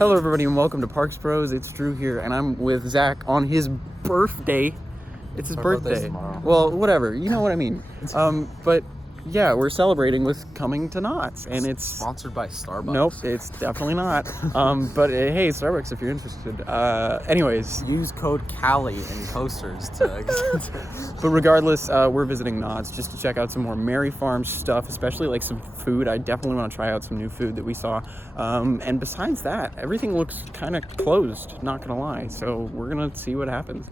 Hello everybody and welcome to Parks Bros. It's Drew here and I'm with Zach on his birthday. It's his birthday. Well, whatever. You know what I mean. But yeah, we're celebrating with coming to Knott, and it's sponsored by Starbucks. Nope, it's definitely not. But hey, Starbucks, if you're interested. Anyways, use code Cali in coasters to. But regardless, we're visiting Knott's just to check out some more Mary Farm stuff, especially like some food. I definitely want to try out some new food that we saw. And besides that, everything looks kind of closed. Not gonna lie. So we're gonna see what happens.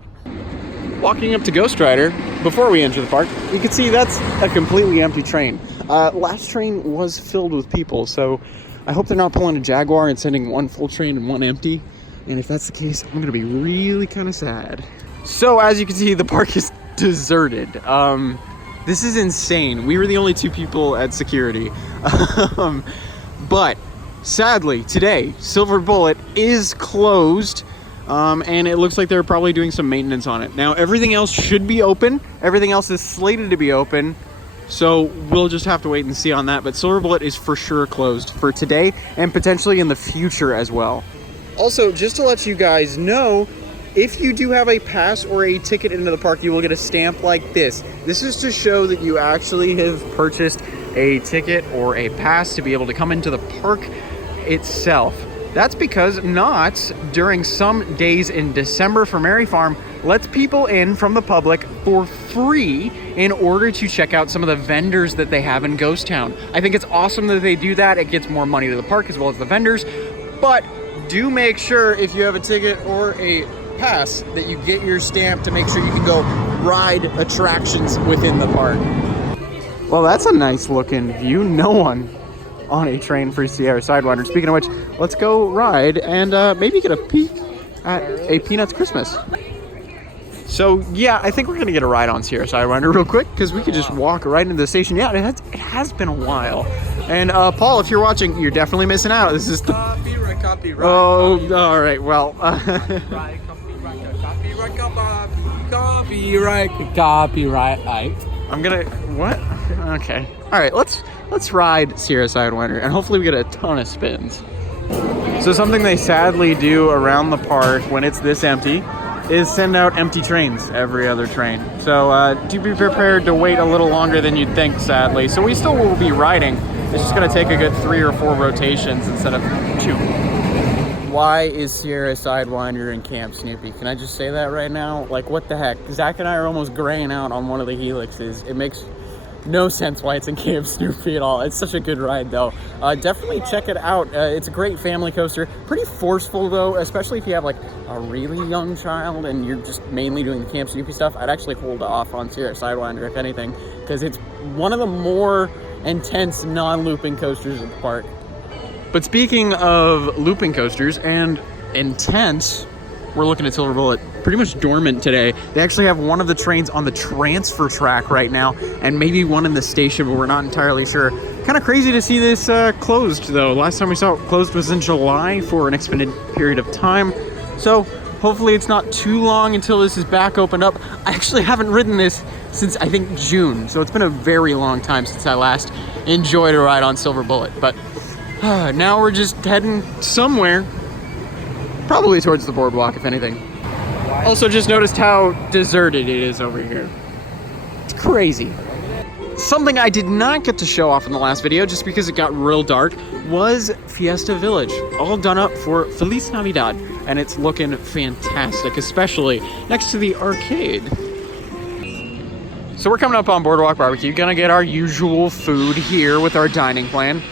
Walking up to GhostRider, before we enter the park, you can see that's a completely empty train. Last train was filled with people, so I hope they're not pulling a Jaguar and sending one full train and one empty. And if that's the case, I'm gonna be really kind of sad. So as you can see, the park is deserted. This is insane. We were the only two people at security. But sadly, today, Silver Bullet is closed. And it looks like they're probably doing some maintenance on it. Now, everything else should be open. Everything else is slated to be open. So we'll just have to wait and see on that. But Silver Bullet is for sure closed for today and potentially in the future as well. Also, just to let you guys know, if you do have a pass or a ticket into the park, you will get a stamp like this. This is to show that you actually have purchased a ticket or a pass to be able to come into the park itself. That's because Knott, during some days in December for Mary Farm, lets people in from the public for free in order to check out some of the vendors that they have in Ghost Town. I think it's awesome that they do that. It gets more money to the park as well as the vendors. But do make sure if you have a ticket or a pass that you get your stamp to make sure you can go ride attractions within the park. Well, that's a nice looking view. No one on a train for Sierra Sidewinder. Speaking of which, let's go ride and maybe get a peek at a Peanuts Christmas. So yeah, I think we're gonna get a ride on Sierra Sidewinder real quick because we could just walk right into the station. Yeah, it has been a while. And Paul, if you're watching, you're definitely missing out. This is the copyright. Oh, all right. Well, copyright. I'm gonna what? Okay. All right. Let's ride Sierra Sidewinder, and hopefully we get a ton of spins. So something they sadly do around the park when it's this empty is send out empty trains every other train. So do be prepared to wait a little longer than you'd think, sadly. So we still will be riding. It's just gonna take a good 3 or 4 rotations instead of 2. Why is Sierra Sidewinder in Camp Snoopy? Can I just say that right now? Like, what the heck? Zach and I are almost graying out on one of the helixes. It makes no sense why it's in Camp Snoopy at all. It's such a good ride though. Definitely check it out. It's a great family coaster. Pretty forceful though, especially if you have like a really young child and you're just mainly doing the Camp Snoopy stuff. I'd actually hold off on Sierra Sidewinder if anything, because it's one of the more intense non-looping coasters at the park. But speaking of looping coasters and intense, we're looking at Silver Bullet, pretty much dormant today. They actually have one of the trains on the transfer track right now, and maybe one in the station, but we're not entirely sure. Kind of crazy to see this closed, though. Last time we saw it closed was in July for an extended period of time. So hopefully it's not too long until this is back opened up. I actually haven't ridden this since, I think, June. So it's been a very long time since I last enjoyed a ride on Silver Bullet. But now we're just heading somewhere. Probably towards the boardwalk, if anything. Also just noticed how deserted it is over here. It's crazy. Something I did not get to show off in the last video, just because it got real dark, was Fiesta Village. All done up for Feliz Navidad. And it's looking fantastic, especially next to the arcade. So we're coming up on Boardwalk Barbecue. Gonna get our usual food here with our dining plan.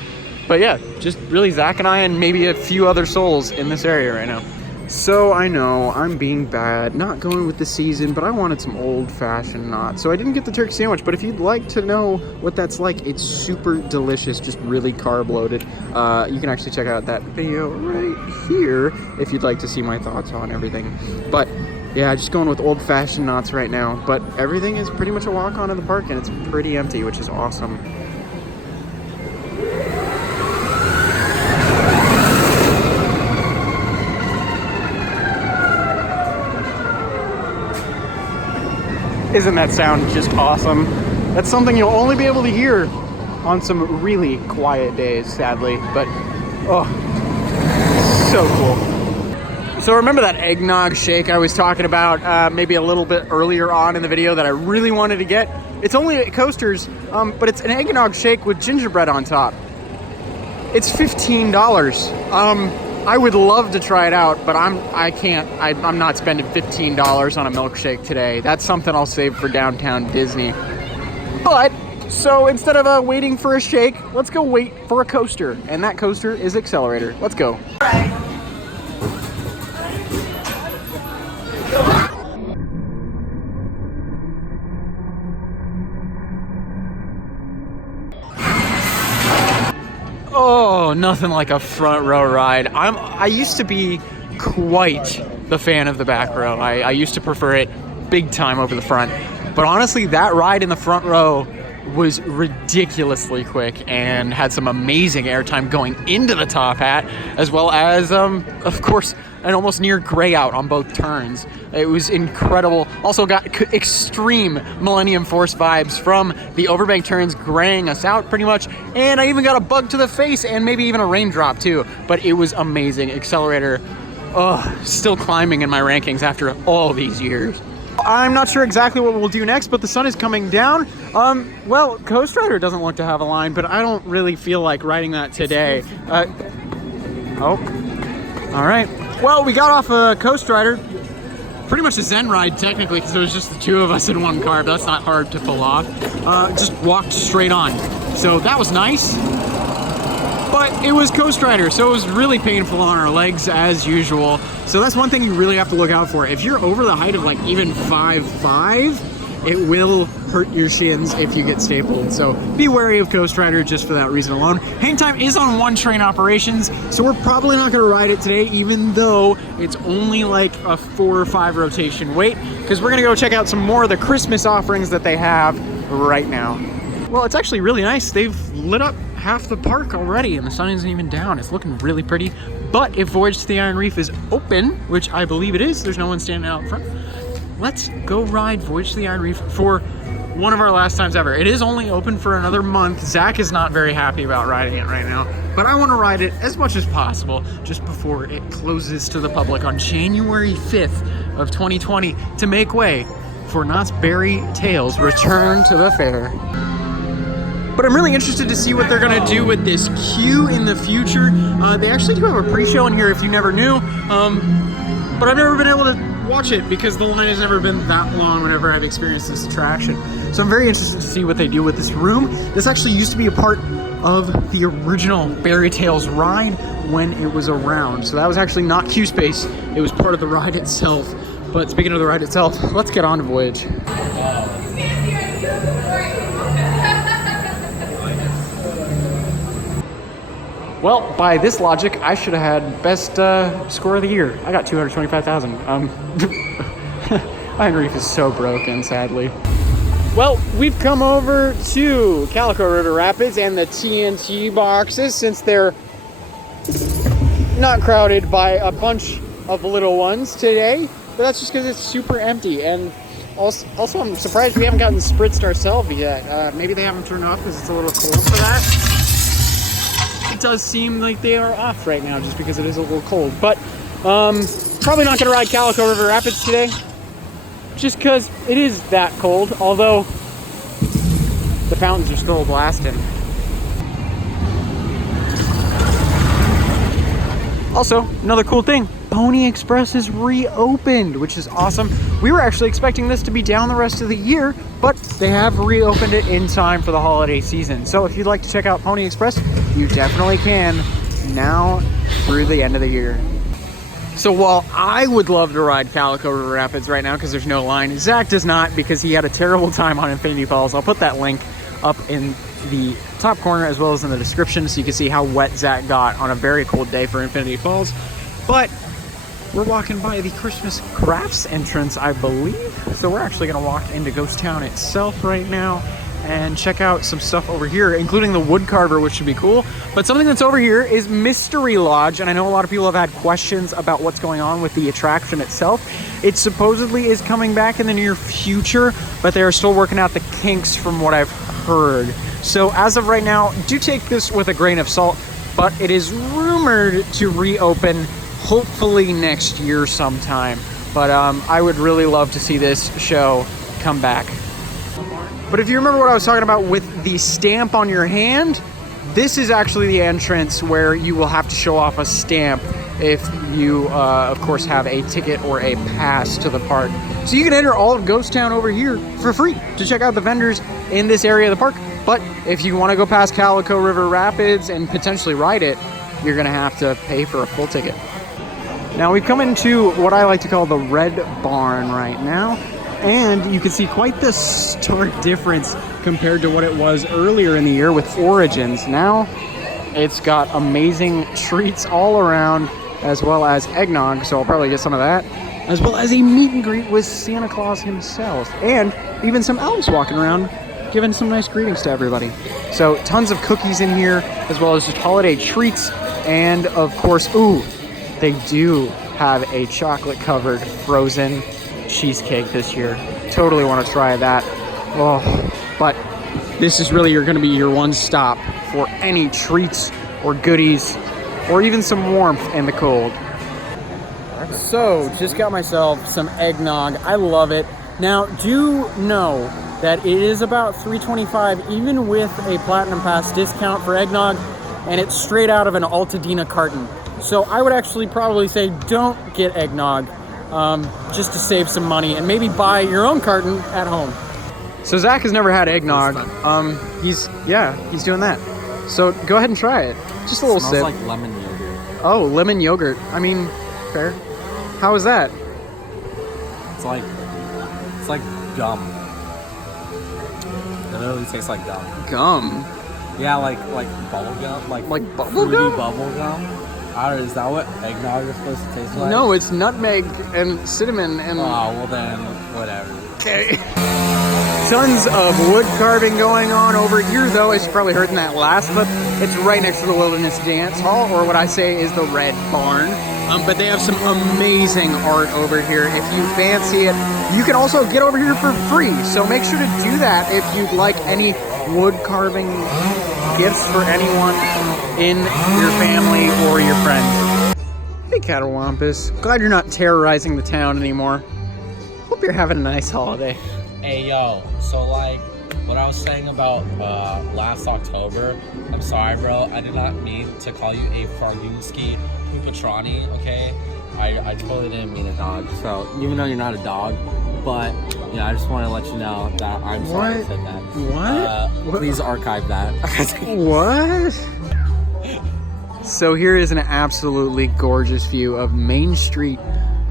But yeah, just really Zach and I and maybe a few other souls in this area right now. So I know I'm being bad, not going with the season, but I wanted some old-fashioned Knott. So I didn't get the turkey sandwich, but if you'd like to know what that's like, it's super delicious, just really carb-loaded. You can actually check out that video right here if you'd like to see my thoughts on everything. But yeah, just going with old-fashioned Knotts right now. But everything is pretty much a walk-on in the park, and it's pretty empty, which is awesome. Isn't that sound just awesome? That's something you'll only be able to hear on some really quiet days, sadly. But, oh, so cool. So remember that eggnog shake I was talking about maybe a little bit earlier on in the video that I really wanted to get? It's only at Coasters, but it's an eggnog shake with gingerbread on top. It's $15. I would love to try it out, but I'm not spending $15 on a milkshake today. That's something I'll save for downtown Disney. But, so instead of waiting for a shake, let's go wait for a coaster. And that coaster is Xcelerator. Let's go. Oh, nothing like a front row ride. I used to be quite the fan of the back row. I used to prefer it big time over the front. But honestly, that ride in the front row was ridiculously quick and had some amazing airtime going into the top hat, as well as, of course, an almost near gray out on both turns. It was incredible. Also got extreme Millennium Force vibes from the overbank turns, graying us out pretty much. And I even got a bug to the face and maybe even a raindrop too. But it was amazing. Xcelerator, still climbing in my rankings after all these years. I'm not sure exactly what we'll do next, but the sun is coming down. Well, GhostRider doesn't look to have a line, but I don't really feel like riding that today. All right. Well, we got off a GhostRider. Pretty much a Zen ride, technically, because it was just the two of us in one car, but that's not hard to pull off. Just walked straight on. So that was nice. But it was GhostRider, so it was really painful on our legs as usual. So that's one thing you really have to look out for. If you're over the height of like even 5'5", it will hurt your shins if you get stapled. So be wary of GhostRider just for that reason alone. Hang time is on one train operations, so we're probably not gonna ride it today, even though it's only like a 4 or 5 rotation wait, because we're gonna go check out some more of the Christmas offerings that they have right now. Well, it's actually really nice. They've lit up half the park already and the sun isn't even down. It's looking really pretty. But if Voyage to the Iron Reef is open, which I believe it is, there's no one standing out front, let's go ride Voyage to the Iron Reef for one of our last times ever. It is only open for another month. Zach is not very happy about riding it right now, but I want to ride it as much as possible just before it closes to the public on January 5th of 2020 to make way for Knott's Berry Tales return to the fair. But I'm really interested to see what they're gonna do with this queue in the future. They actually do have a pre-show in here if you never knew, but I've never been able to watch it because the line has never been that long whenever I've experienced this attraction. So I'm very interested to see what they do with this room. This actually used to be a part of the original Berry Tales ride when it was around. So that was actually not queue space, it was part of the ride itself. But speaking of the ride itself, let's get on to Voyage. Well, by this logic, I should have had best score of the year. I got 225,000. Iron Reef is so broken, sadly. Well, we've come over to Calico River Rapids and the TNT boxes since they're not crowded by a bunch of little ones today. But that's just because it's super empty. And also, I'm surprised we haven't gotten spritzed ourselves yet. Maybe they haven't turned off because it's a little cold for that. It does seem like they are off right now just because it is a little cold. But probably not going to ride Calico River Rapids today just because it is that cold, although the fountains are still blasting. Also, another cool thing, Pony Express is reopened, which is awesome. We were actually expecting this to be down the rest of the year, but they have reopened it in time for the holiday season. So if you'd like to check out Pony Express, you definitely can now through the end of the year. So while I would love to ride Calico River Rapids right now because there's no line, Zach does not because he had a terrible time on Infinity Falls. I'll put that link up in the top corner as well as in the description so you can see how wet Zach got on a very cold day for Infinity Falls. But we're walking by the Christmas crafts entrance, I believe. So we're actually gonna walk into Ghost Town itself right now and check out some stuff over here, including the wood carver, which should be cool. But something that's over here is Mystery Lodge, and I know a lot of people have had questions about what's going on with the attraction itself. It supposedly is coming back in the near future, but they are still working out the kinks from what I've heard. So as of right now, do take this with a grain of salt, but it is rumored to reopen hopefully next year sometime. But I would really love to see this show come back. But if you remember what I was talking about with the stamp on your hand, this is actually the entrance where you will have to show off a stamp if you, of course, have a ticket or a pass to the park. So you can enter all of Ghost Town over here for free to check out the vendors in this area of the park. But if you want to go past Calico River Rapids and potentially ride it, you're going to have to pay for a full ticket. Now we've come into what I like to call the Red Barn right now, and you can see quite the stark difference compared to what it was earlier in the year with Origins. Now it's got amazing treats all around, as well as eggnog, so I'll probably get some of that, as well as a meet and greet with Santa Claus himself, and even some elves walking around giving some nice greetings to everybody. So tons of cookies in here, as well as just holiday treats, and of course, ooh, they do have a chocolate covered frozen cheesecake this year. Totally want to try that. Oh, but this is really going to be your one stop for any treats or goodies or even some warmth in the cold. So just got myself some eggnog. I love it. Now do know that it is about $3.25 even with a Platinum Pass discount for eggnog, and it's straight out of an Altadena carton. So I would actually probably say don't get eggnog, just to save some money and maybe buy your own carton at home. So Zach has never had eggnog. He's doing that. So go ahead and try it. Just a little sip. Smells like lemon yogurt. Oh, lemon yogurt. I mean, fair. How is that? It's like gum. It literally tastes like gum. Gum? Yeah, like bubble gum, like bubble gum? Bubble gum. I don't know, is that what eggnog is supposed to taste like? No, it's nutmeg and cinnamon and... Oh, well then, whatever. Okay. Tons of wood carving going on over here, though, as you probably heard in that last clip. It's right next to the Wilderness Dance Hall, or what I say is the Red Barn. But they have some amazing art over here. If you fancy it, you can also get over here for free. So make sure to do that if you'd like any wood carving gifts for anyone in your family or your friends. Hey, Catawampus. Glad you're not terrorizing the town anymore. Hope you're having a nice holiday. Hey, yo, so like what I was saying about last October, I'm sorry, bro. I did not mean to call you a Fargunski Pupatrani, okay? I totally didn't mean a dog. So even though you're not a dog, but I just want to let you know that I'm sorry I said that. What? Please archive that. What? So here is an absolutely gorgeous view of Main Street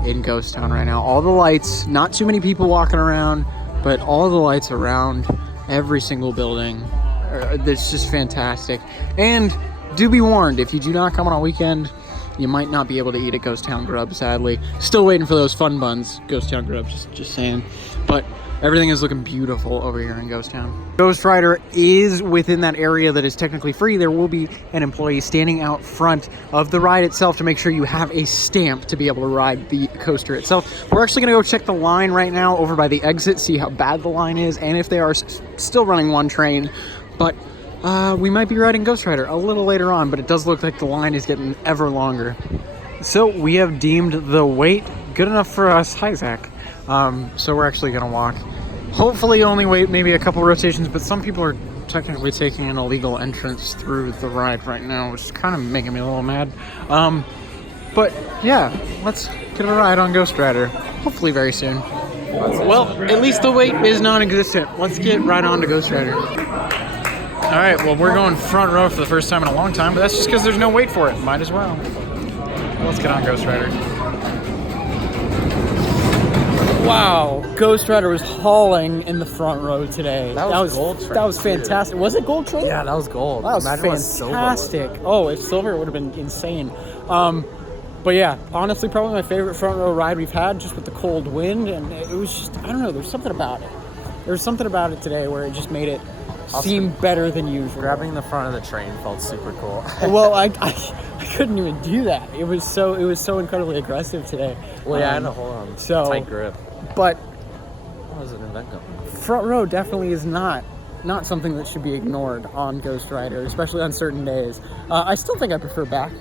in Ghost Town right now. All the lights, not too many people walking around, but all the lights around every single building. It's just fantastic. And do be warned, if you do not come on a weekend, you might not be able to eat at Ghost Town Grub, sadly. Still waiting for those fun buns, Ghost Town Grub, just saying. But everything is looking beautiful over here in Ghost Town. GhostRider is within that area that is technically free. There will be an employee standing out front of the ride itself to make sure you have a stamp to be able to ride the coaster itself. We're actually gonna go check the line right now over by the exit, see how bad the line is, and if they are still running one train. But we might be riding GhostRider a little later on, but it does look like the line is getting ever longer. So we have deemed the wait good enough for us. Hi, Zach. So we're actually gonna walk. Hopefully only wait maybe a couple rotations, but some people are technically taking an illegal entrance through the ride right now, which is kind of making me a little mad. But yeah, let's get a ride on GhostRider, hopefully very soon. Well, at least the wait is non-existent. Let's get right on to GhostRider. All right, well, we're going front row for the first time in a long time, but that's just because there's no wait for it. Might as well. Let's get on GhostRider. Wow, GhostRider was hauling in the front row today. That was gold train. That was fantastic. Was it gold train? Yeah, that was gold. That was Imagine fantastic. Oh, if silver, it would have been insane. But yeah, honestly, probably my favorite front row ride we've had, just with the cold wind, and it was just, I don't know, there's something about it. There was something about it today where it just made it seem better than usual. Grabbing the front of the train felt super cool. Well, I couldn't even do that. It was so incredibly aggressive today. Well, yeah, I had to hold on. Tight grip. But what was it in that front row definitely is not something that should be ignored on GhostRider, especially on certain days. I still think I prefer back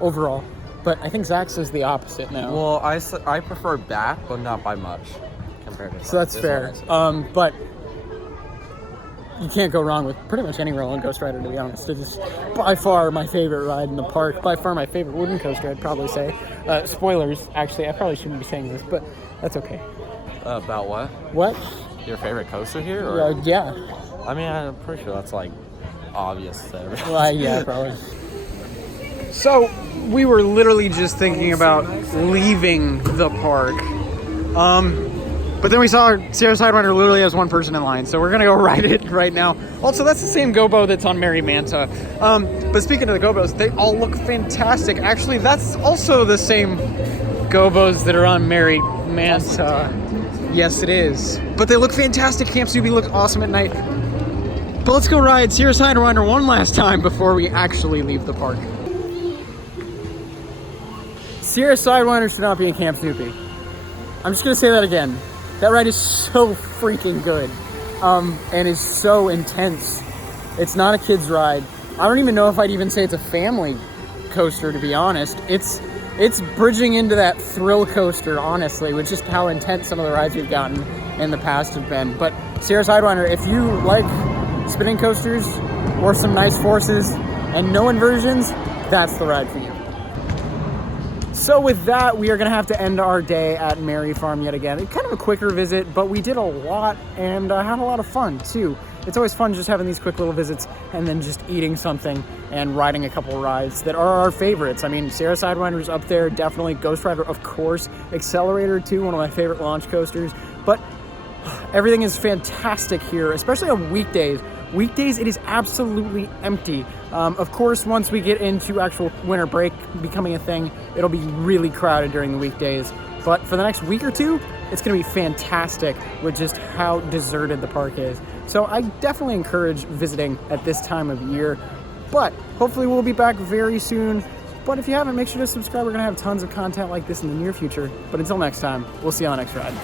overall. But I think Zach says the opposite now. Well, I prefer back, but not by much compared to. So that's fair. But you can't go wrong with pretty much any roll on GhostRider, to be honest. It is by far my favorite ride in the park. By far my favorite wooden coaster, I'd probably say. Spoilers, actually, I probably shouldn't be saying this, but that's okay. About what? What? Your favorite coaster here? Or? Yeah. I mean, I'm pretty sure that's like obvious to everyone. Well, yeah, probably. So we were literally just thinking about leaving the park. But then we saw Sierra Sidewinder literally has one person in line, so we're gonna go ride it right now. Also, that's the same gobo that's on Mary Manta. But speaking of the gobos, they all look fantastic. Actually, that's also the same gobos that are on Mary Manta. Yes, it is. But they look fantastic. Camp Snoopy look awesome at night. But let's go ride Sierra Sidewinder one last time before we actually leave the park. Sierra Sidewinder should not be in Camp Snoopy. I'm just gonna say that again. That ride is so freaking good, and is so intense. It's not a kid's ride. I don't even know if I'd even say it's a family coaster, to be honest. It's bridging into that thrill coaster, honestly, with just how intense some of the rides we've gotten in the past have been. But Sierra Sidewinder, if you like spinning coasters or some nice forces and no inversions, that's the ride for you. So with that, we are going to have to end our day at Mary Farm yet again. Kind of a quicker visit, but we did a lot and had a lot of fun too. It's always fun just having these quick little visits and then just eating something and riding a couple rides that are our favorites. I mean, Sierra Sidewinder's up there, definitely. GhostRider, of course. Xcelerator too, one of my favorite launch coasters. But everything is fantastic here, especially on weekdays. Weekdays, it is absolutely empty. Of course, once we get into actual winter break becoming a thing, it'll be really crowded during the weekdays. But for the next week or two, it's gonna be fantastic with just how deserted the park is. So I definitely encourage visiting at this time of year, but hopefully we'll be back very soon. But if you haven't, make sure to subscribe. We're gonna have tons of content like this in the near future. But until next time, we'll see you on the next ride.